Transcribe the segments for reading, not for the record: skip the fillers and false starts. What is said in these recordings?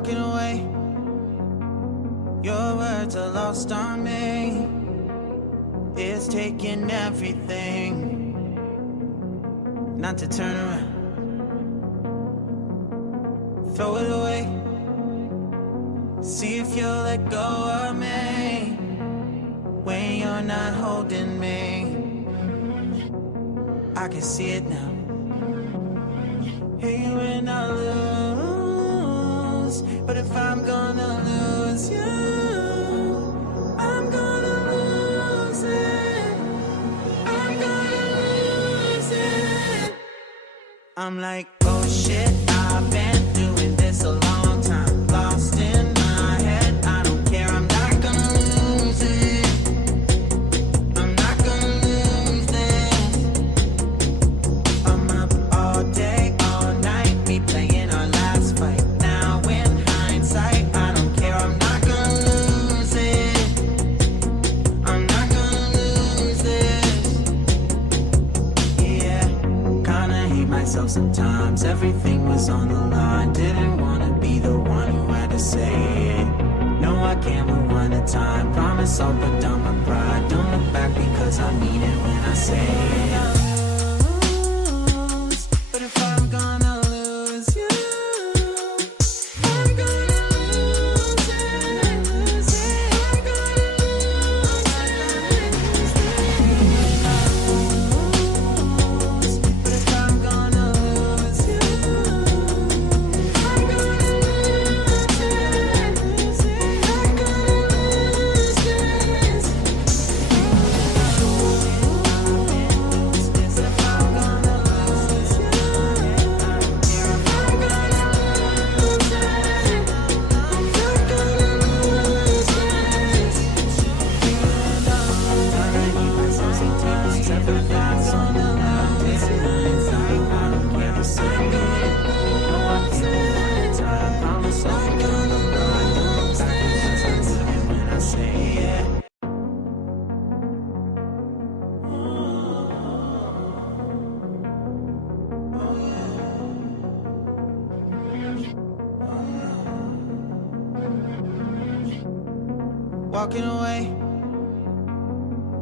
walking away. Your words are lost on me. It's taking everything not to turn around. Throw it away. See if you'll let go of me when you're not holding me. I can see it now. Hey, when I lose, but if I'm gonna lose you, I'm gonna lose it. I'm gonna lose it. I'm like, oh shit, I've been doing this a long time. Lost in my head, I don't care, I'm not gonna lose it. I'm not gonna lose this. I'm up all day, all night, we playing our last fight. Now in hindsight, I don't care, I'm not gonna lose it. I'm not gonna lose this. Yeah, kinda hate myself sometimes. Everything was on the line. Didn't wanna be the one who had to say it. No, I can't move one at a time. Promise I'll put down my pride. Don't look back because I mean it when I say it. But if I'm gonna lose you, I'm gonna lose it. I'm gonna lose it. But if I'm gonna lose you, I'm gonna lose it. I'm gonna lose this. But if I'm gonna lose you, I'm gonna lose it. I'm not gonna lose this. I hate myself sometimes. Everything's on the line. Didn't hindsight, I don't care to say it. No, I can't move one at a time. Promise I'll put down my pride. Don't look back because I mean it when I say it. Walking away,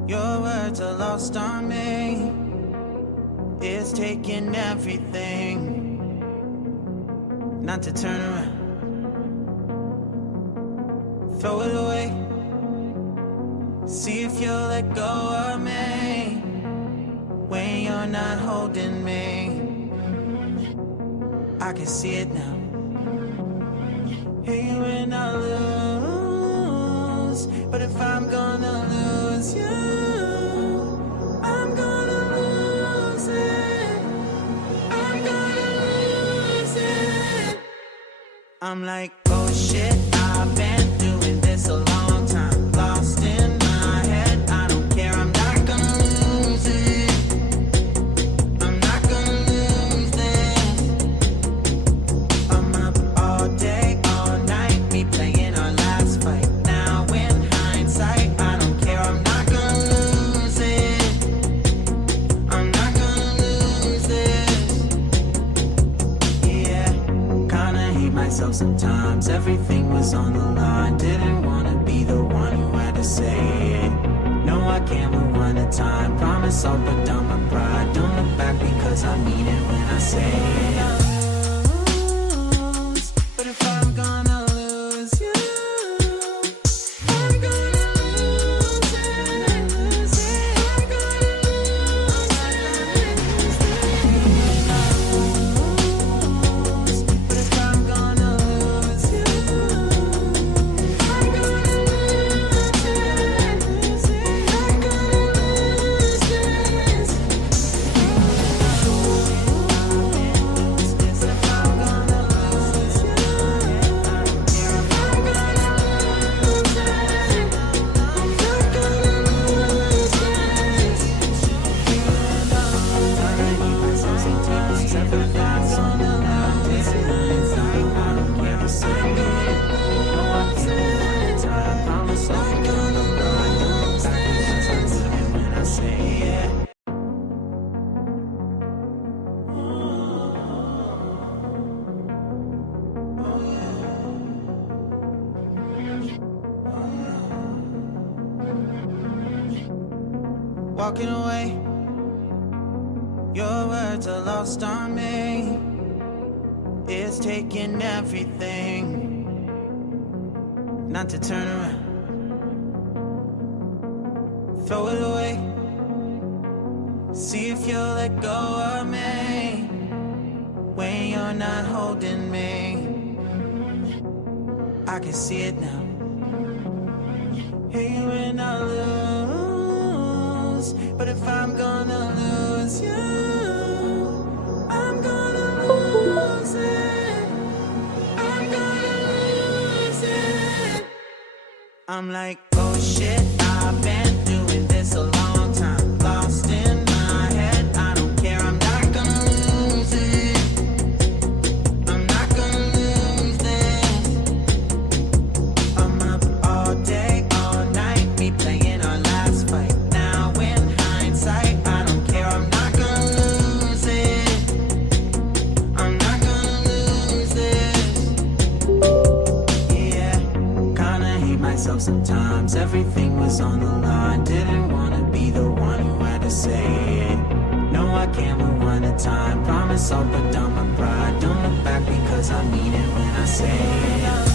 your words are lost on me. It's taking everything not to turn around. Throw it away. See if you'll let go of me when you're not holding me. I can see it now. Hey, when I lose, but if I'm gonna lose you, I'm gonna lose it. I'm gonna lose it. I'm like, oh shit, I've been doing this a long time. Lost in my head, I don't care, I'm not gonna lose it. I'm not gonna lose this. I'm up all day, all night, we playing our last fight. Now in hindsight, I don't care, I'm not gonna lose it. I'm not gonna lose this. Yeah, kinda hate myself sometimes. Everything was on the line. Didn't wanna be the one who had to say it. No, I can't move one at a time. Promise I'll put down my pride. Don't look back because I mean it when I say it. But if I'm gonna lose you, I'm gonna lose it. I'm gonna lose it. But if I'm gonna lose you, I'm gonna lose it. I'm gonna lose this. walking away. Your words are lost on me. It's taking everything not to turn around. Throw it away. See if you'll let go of me when you're not holding me. I can see it now. Hey, when I lose, but if I'm gonna lose you, I'm gonna lose it. I'm gonna lose it. I'm like, oh shit, I've been doing this a long time. Lost in my head, I don't care, I'm not gonna lose it. I'm not gonna lose this. I'm up all day, all night, replaying our last fight. Now in hindsight, I don't care, I'm not gonna lose it. I'm not gonna lose this. Yeah, kinda hate myself sometimes. Everything was on the line. Didn't wanna be the one who had to say it. No, I can't rewind the time. Promise I'll put down my pride. Don't look back because I mean it when I say it.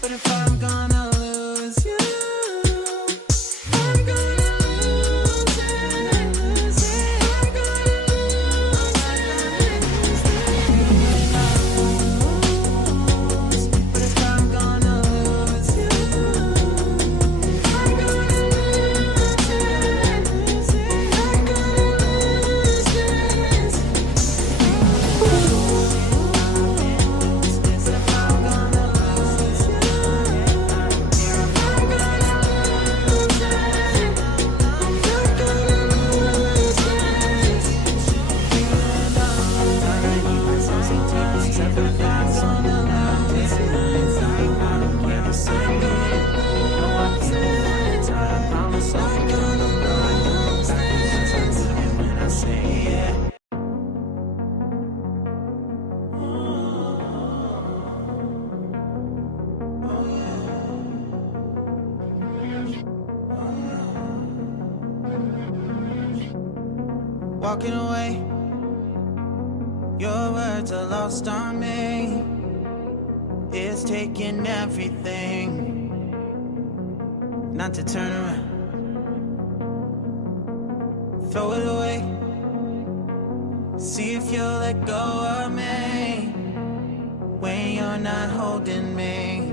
But if I'm gonna lose you, I'm gonna lose it. I'm gonna lose it. But if I'm gonna lose you, I'm gonna lose it. I'm gonna lose this. But if I'm gonna lose you, I'm gonna lose it. I'm not gonna lose this. I need myself sometimes. Everything's on the line. Inside, I don't care to say it. No, I can't rewind the time. Promise I'll put down my pride. Don't look back because I mean it when I say it. Walking away, your words are lost on me. It's taking everything not to turn around. Throw it away. See if you'll let go of me when you're not holding me.